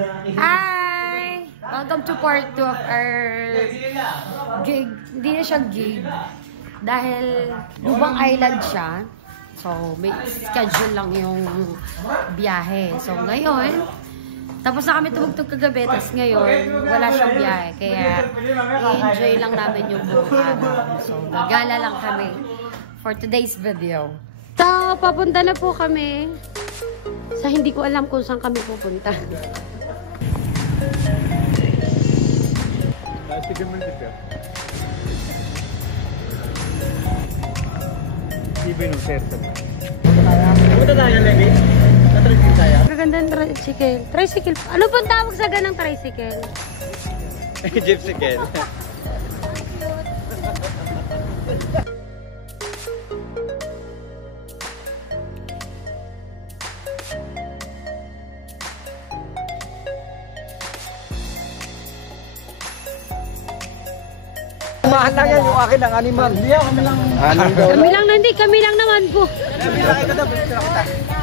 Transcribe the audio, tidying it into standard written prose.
Hi! Welcome to part 2 of our gig. Hindi na siya gig. Dahil Lubang Island siya. So, may schedule lang yung biyahe. So, ngayon, tapos na kami tumugtog kagabi. Tapos ngayon, wala siyang biyahe. Kaya, i-enjoy lang namin yung buong araw. So, gagala lang kami for today's video. So, papunta na po kami. Sa hindi ko alam kung saan kami pupunta. Gaganda ng tricycle. Tricycle. Ano pong tawag sa ganang tricycle? Gypsycle. Mahal lang yan, yung akin ang animal. Hindi, kami lang. Kami lang naman po. Kami lang, ikaw daw, gusto na kita.